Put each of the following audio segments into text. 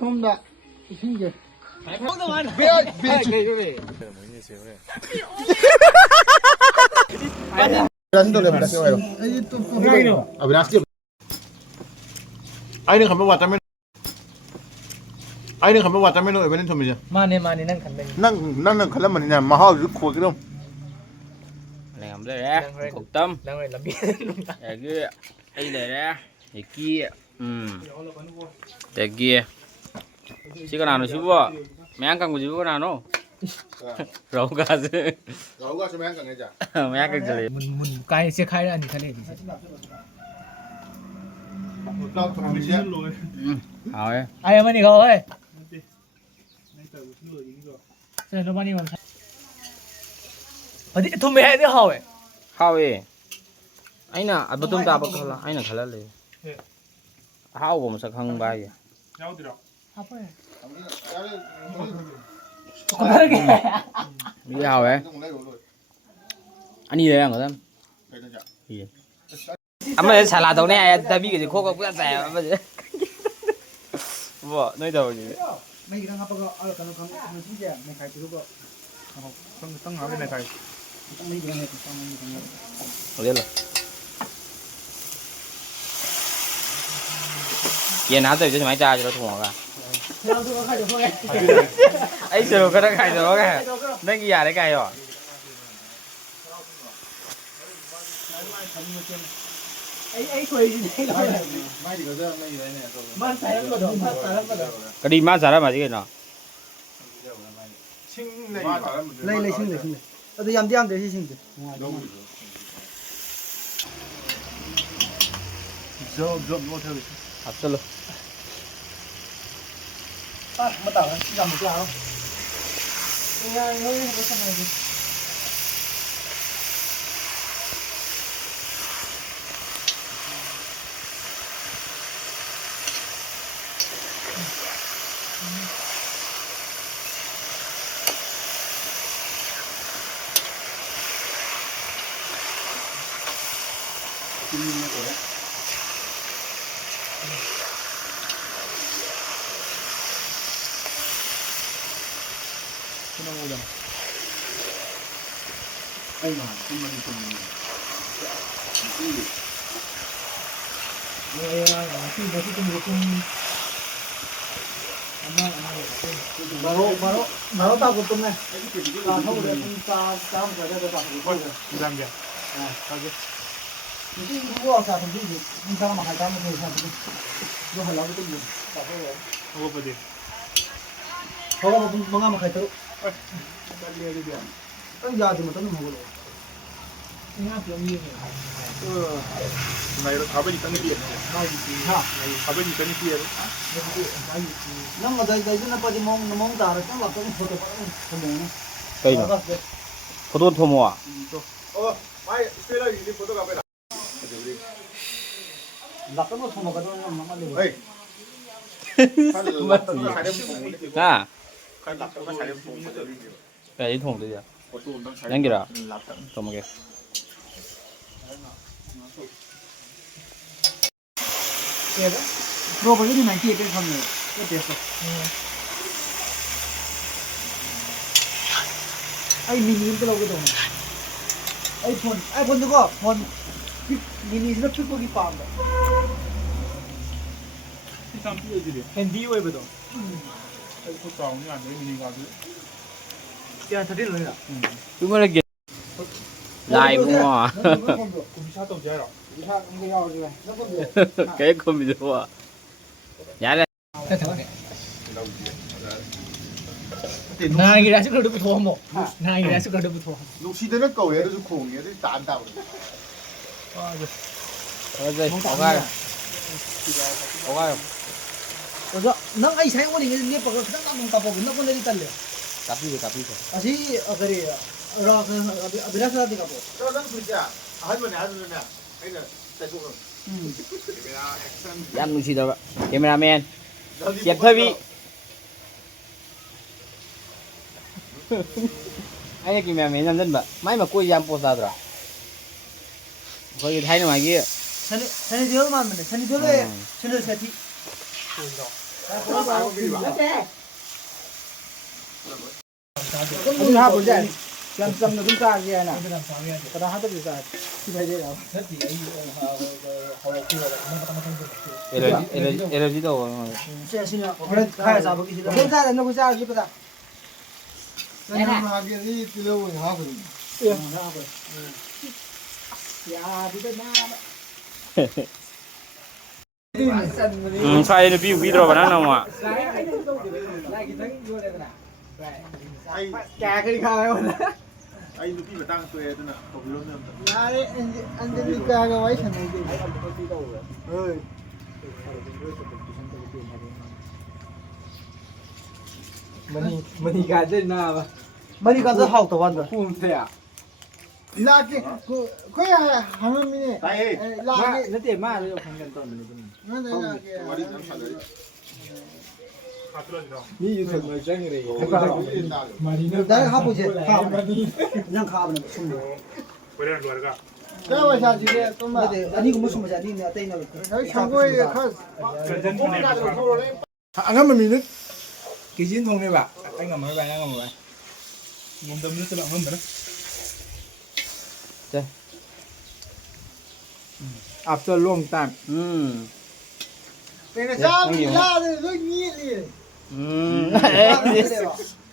ꯁꯣꯝꯗ ꯏꯁꯤꯡꯁꯦ ꯑꯩꯅ ꯈꯟꯕ ꯋꯥꯇꯔꯃꯦꯂꯣꯟ ꯑꯣꯏꯕꯅꯤ ꯊꯨꯝꯃꯤꯁꯦ ꯃꯥꯅꯦ ꯅꯪ ꯈꯟꯕꯅꯤ ꯅꯪꯅ ꯈꯜꯂꯝꯕꯅꯤꯅꯦ ꯃꯍꯥꯎꯁꯨ ꯈꯣꯛꯀꯗꯧ ꯂꯩꯉꯝ ꯂꯩꯔꯦ ꯈꯧꯇꯝ ꯑꯗꯒꯤ ꯑꯩ ꯂꯩꯔꯦ ꯍꯦꯛꯀꯤ ꯑꯗꯒꯤ ꯁꯤ ꯀꯅꯥꯅꯣ ꯁꯤꯕꯨ ꯃꯌꯥꯡ ꯀꯪꯕꯁꯤꯕꯨ ꯀꯅꯥꯅꯣ ꯔꯧꯒꯥꯁꯦ ꯔꯧꯒꯥꯁꯨ ꯃꯌꯥꯡ ꯀꯪꯉꯦꯖꯥ ꯃꯌꯥꯡ ꯀꯪꯁꯤꯜꯂꯦ ꯃꯨꯟ ꯀꯥꯏ ꯆꯦꯈꯥꯏꯔꯛꯑꯅꯤ ꯈꯜꯂꯦ ꯍꯥꯎꯋꯦ ꯑꯩ ꯑꯃꯅꯤ ꯈꯥꯎ ꯍꯣꯏ ꯑꯗꯨ ꯊꯨꯝꯃꯦ ꯍꯥꯏꯗꯤ ꯍꯥꯎꯋꯦ ꯍꯥꯎꯋꯦ ꯑꯩꯅ ꯃꯇꯨꯡ ꯇꯥꯕ ꯑꯩꯅ ꯈꯜꯍꯜꯂꯦ ꯑꯍꯥꯎꯕ ꯃꯁꯛ ꯈꯪꯕ ꯍꯥꯏꯁꯦ ꯍꯥꯎꯋꯦ ꯑꯅꯤ ꯂꯩꯔꯝꯒꯗꯝ ꯑꯃꯗ ꯁꯥꯂꯥ ꯇꯧꯅꯤ ꯍꯥꯏ ꯊꯕꯤꯒꯁꯦ ꯈꯣꯛ ꯄꯨꯔꯥ ꯆꯥꯏ ꯑꯃꯁꯦ ꯕꯣ ꯅꯣꯏ ꯇꯧꯔꯤꯁꯦ ꯃꯩ ꯈꯤꯇꯪ ꯍꯥꯞꯄꯒ ꯀꯩꯅꯣ ꯃꯁꯤꯡꯁꯦ ꯃꯩꯈꯥꯏ ꯄꯤꯔꯨꯒ ꯈꯤꯇꯪ ꯍꯥꯞꯄ ꯃꯩꯈꯥꯏ ꯍꯧꯖꯤꯜꯂꯣ ꯌꯦꯟ ꯍꯥꯞꯇꯕꯤꯗ ꯁꯨꯃꯥꯏꯅ ꯆꯥꯁꯤꯔꯣ ꯊꯣꯡꯉꯒ ꯑꯩ ꯁꯔꯨꯛ ꯈꯔ ꯈꯥꯏꯗꯣꯛꯑꯒ ꯅꯪꯒꯤ ꯌꯥꯔꯦ ꯀꯥꯏꯌꯣ ꯀꯔꯤ ꯃꯥ ꯆꯥꯔꯝꯃꯗꯤ ꯀꯩꯅꯣ ꯂꯩ ꯁꯤꯡ ꯑꯗꯨ ꯌꯥꯝꯗꯤ ꯌꯥꯝꯗ꯭ꯔꯦ ꯁꯤꯁꯤꯡꯁꯦ ꯍꯥꯞꯆꯜꯂꯣ 바로 따고 끝내. 다 서울에 다음 주에 감사합니다. 무슨 누구와 다 동생이 인사가 막 하다 하면 되잖아. 이거 하려고 또 뭐. 그거 보지. 저거 뭔가 막 하더라고. 빨리 해야 돼. 야, 좀 어떤 놈 하고. 그냥 병이. 나 이거 가버니 땅에 뛰어. 가버니 땅에 뛰어. nang madai na pa di mong dara kang laptop mo photo pa mo. 그러니까 포도 토모아 마이 스페라 이리 포도 가버라. laptop mo sumo ka doon mga mali. 에이. 자 간 laptop 잘 보고 야, 이 통들이야 포도 운동 잘. 남기라 laptop. 더 먹게 Bro, pag hindi 98 din kami. Ito. Ay, mini ko lang ito. iPhone ko. Phone. Mini sila pick ko pa ba. Hindi way ba to? Ay, ko taong yan, mini ka. Yan, sa din lang. 이번에 라이브 와 비싸 또 줘라. Isa ang gayaw dito. cái con bị đùa nhả lên 나에게 라스크를 부터 뭐 나에게 라스크를 부터 녹시대는 거 얘를 좀 공이 얘를 다 안다. rồi dây có gai có gai 그래서 nang ay sayo ko din ni pag kadang kamong tapo na ko nali talle. tapi Asi agari ra abirasa di kapo. 저는 진짜 할머니 하는데 아이는 대충 ям 누시다 cameraman chẹp thôi bị anh ấy cameraman làm dân bận máy mà cua ям post ra rồi 거기 다이는 말기 Sani dia man man. Sani dia le. Sani seti. Anh ha bữa giờ làm xong rồi chúng ta kia nè. cái làm sao nghe Cái đó hát được rồi. Thì phải đi đâu? rất thì ấy họ kia là nó không được 에너지 도 Xin xin ạ. Khai sao cái gì đó. Hiện ra nó có sao chứ ta. Cái này hagia đi từ lâu rồi hả vậy? Ừ, ha rồi. Ya, đi tới na. 사이는 비 들어가나 나와 Lại cái thấy vô đây nè. Ai Cà cái đi khai không? ai lúc mà tăng tuổi thế nào? Học luôn nữa. Lại anh đi cà cái váy thằng này đi. Ừ. mình gạt lên nào mà Mani kan học tổ văn rồi. không thể à Là cái cái hàng mình này. Ai? Là cái nó tiền mà nó không cần tồn nó đây là cái. Mari nam sa đấy. ni YouTube mới tranh cái này mà đi Đấy học bộ gì? Học. Nhang học này sung được. Cái vậy sao chứ tôi mà. Anh cũng muốn sung mà anh này tay nào. Đấy xong rồi khơi. anh ngắm mình nước cái chiến thông này bạn anh ngắm mấy bài anh ngắm mấy bài ngắm đâm nước cho bạn hơn nữa đây after long time Cái này sao bị la rồi nó nhị liền.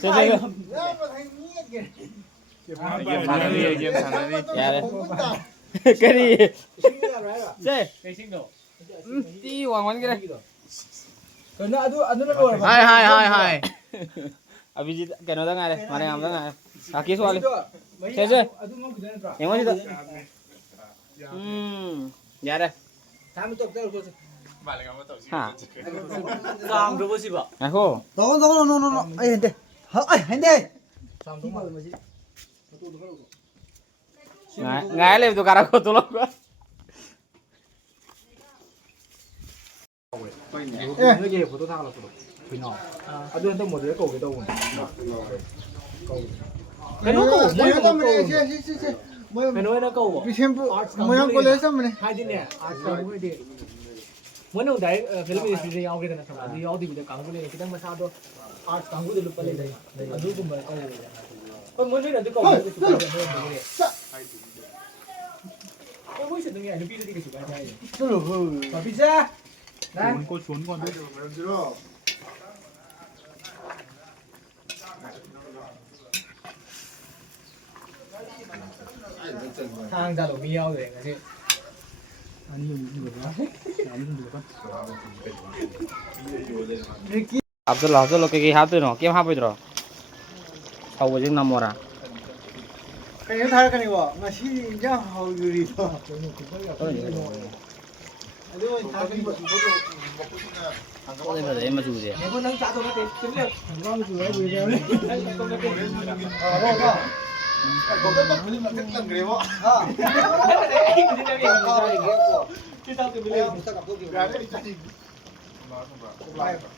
세세가 Nó mà thành nhị kìa. cái đi Sinh ra rồi à? 세 cái sinh độ 띠 왕wan 그래 cái nó nó rồi 하이 아비지 cái nó đang ngay đây mà đang đang ngay à kia xuống đi 세세 영원히 더 dạ đây 다음에 또 그걸 ha làm được gì vậy 아호 너. 아이 근데. 아이 근데. ngái lên tôi caraco tôi lo quá nó về của tôi thao là của tôi nó à đưa tôi một đứa cổ cái đầu cái nó cổ mỗi một cổ cái nó cổ 모양 걸려서 뭐네. hai đứa nè cũng đi muốn đâu đấy Philippines đi ao cái này thằng đi ao thì bị cắn cái này kita mà sao đâu cắn cái lupa lên đây ở dưới cùng câu con muốn biết là cái câu cái chủ đề hơn cái này con muốn chuyện này nó biết cái chủ đề này và pizza đấy cô xuống con đấy rồi. thang ra đồ miao rồi cái gì 앞설로 cái 하도 nó kiếm 하고 들어 하고 지금 남어라 cái này thay cái này bỏ mà xin ra hầu gì đó. 꺼내면 애마 주지 내가 난 짜도 나 근데 그거 주에 보이려 Rồi rồi. Có cái bậc nhưng mà thích lần cái đó. cái tao từ bên Gà đấy chắc gì.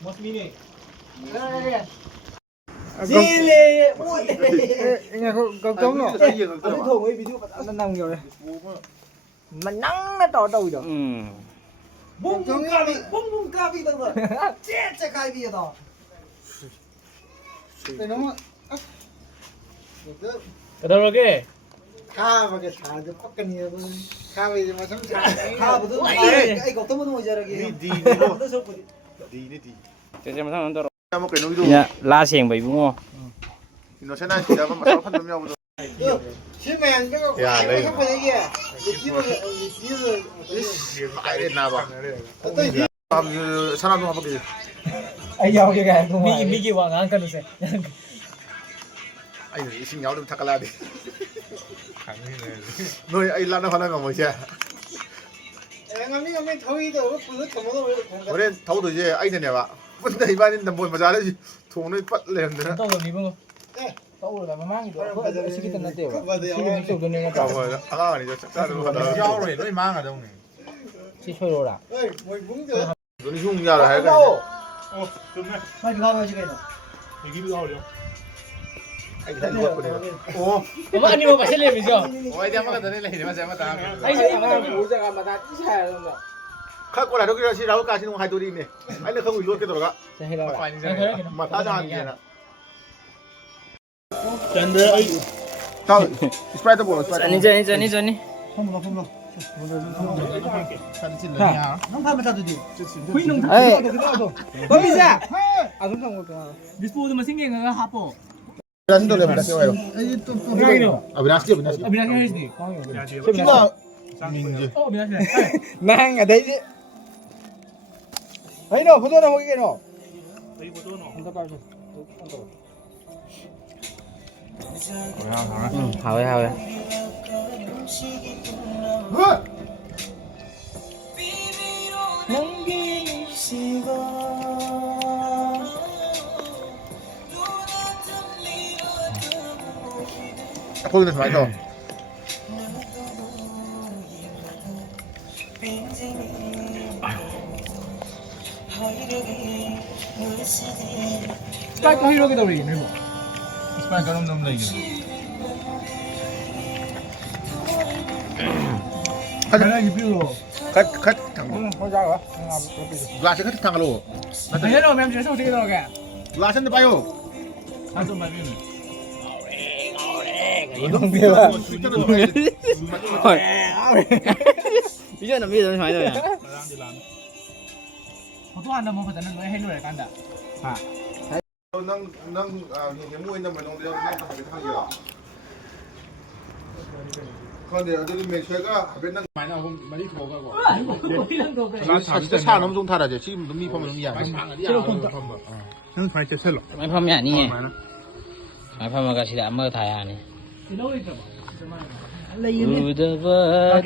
một mini Zile. Nghe có cống rồi. Cái gì Anh thùng ấy ví dụ nó nằm nhiều đây. Mà nắng nó đỏ đầu rồi. Bung cavi đâu rồi. Chết khai bia đó. Cái nó cái đó là cái kha mà cái xả cho bắt cái nhiều luôn. Kha bây giờ mà sắm xả. Kha mà tôi ai có tôi muốn mua giờ kìa. đi đi nó đi đi đi. 제대로 하면 더 một cái núi đồ. 그냥 라시행 bởi đúng không Nó sẽ này chỉ là mà sao phân với nhau rồi. Chứ mèn cái đây. không phải kìa. Ai đến nào bảo. Làm như sao làm cái gì? ai giàu cái 미기 왕 안 가는데 Anh xin nhau đừng thắc la đi. Nuôi anh lan nó phải là ngồi chưa? Ngắm thôi đâu có phứ thầm đâu. Bữa nay thấu rồi chứ anh này nè bạn. Vẫn đây ba nên nằm buồn mà ra đấy gì? Thùng nó bắt liền nữa. 또 미분 또 là mang cái 시기 끝났대요 시기 또 돈을 Còn rồi đó. À này chắc chắn là nó rau rồi nó mang ở đâu này 시초로라 Ơi, mày muốn chưa? nó rung ra là hay cái. Mày đi coi cái này. Anh thấy luôn cái này. 오 엄마 아니면 마실래면서 어디 한번 가더니 레이디 맞아 맞아 아니 이거 보자가 마다 이사야 된다 ข้ากูหลายทุกทีเราการชินงไฮตัวดีเนี่ยไอ้เรื่องเขาอยู่รถกันตัวก็ จะให้เรา มาท้าทายกันนะ 근데 아이 เท่าสไปร์ตัวบอลสไปร์ 아니 아니 아니. 폼으로 폼으로. 사진 찍느냐? 형파면 사도 돼. 후이농 에이. 범이자 아 동상 볼까 미스포드만 생긴 거가 하포 비나시 돌려 비나시 와요 이게 또 미나기로 아 비나시 비나시 미나기 해야지 키가 민지 미나기 망아 되지. 아니 너 보도나 먹이게 너. 하웨. 거기서 마셔 스파이크 하이로게 더리 밀고 스파이크 너무 이게. 하나기 비로 컷 혼자 와 라시 컷 당하로 해로 면 제서 어떻게 들어가 라시인데 봐요 한좀 봐주면 이제는 미전 많이 나야. 보통 안 넘어 보다는 왜 해로를 간다 năng những mùi nằm ở trong đây đang phải thang gì ạ còn để ở đây mình chơi cả bên năng máy nào không máy đi thổ cả quả 진짜 차 너무 좀 타라지 지금 눈이 보면 눈이 안 형 발제 셀러. 많이 파면 아니에. 많이 파면 가시 안 먹어 다야 아니. 우드바다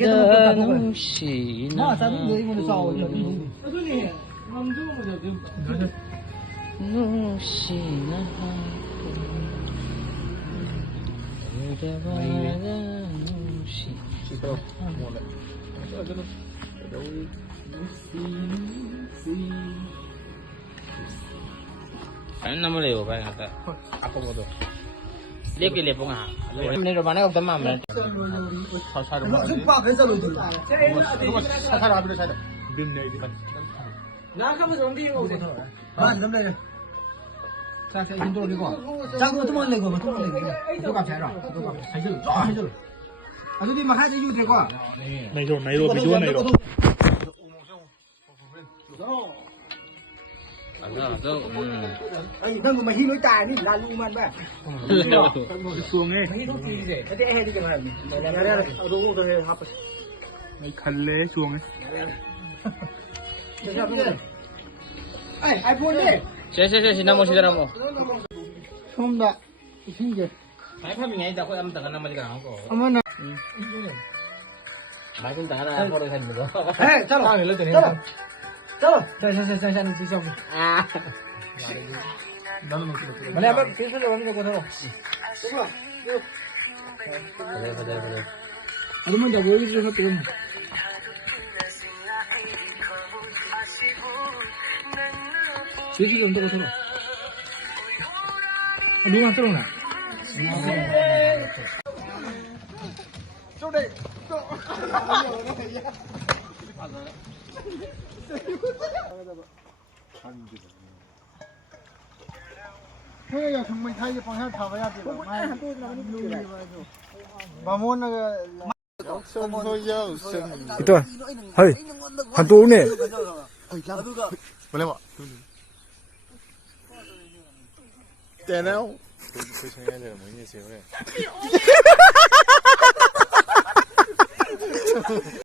눈시나 눈시나 우드바다 눈시 Anh năm mươi liều phải ngặt apa gitu. Lihat ke lepung ah. Ini rumahnya udah mana? 빠 괜찮아 너. 사살 앞으로 사자 나 가면 정디 이거 아 잠깐만. 자, 힘 돌리고. 장도 좀 올리고 뭐 좀 올리고. 또 갑자기 알아. 또 갑자기. 해줘. 아주 뒤만 하지 유 되고. 나이로 비디오 나이로. 아니 방금 막 힘을 따 아니 나 누구만 봐. 수영해. 어디 해 되게 말하니. 내가 너도 해 하고. 갈래 수영해. 아이 아이폰이. 제 나무 시더라고. 처음다. 신기. 많이 파면 아니다. 거기 아무튼 가나 말이가 하고. 어머나. 말좀 따라 걸어 가는 거. 에, 잡아. 아 일로 되네 잡아. 자, 뒤져. 아. 만에 한번 계속 오는 거 보러 그래. 아주 먼저 여기 좀 할게. 제기 좀 더고 들어. 누가 들어오나? 형이가 정말 타이게 방향 잡아야 돼. 마모나가 일단 하이 한또 오네. boleh mak Channel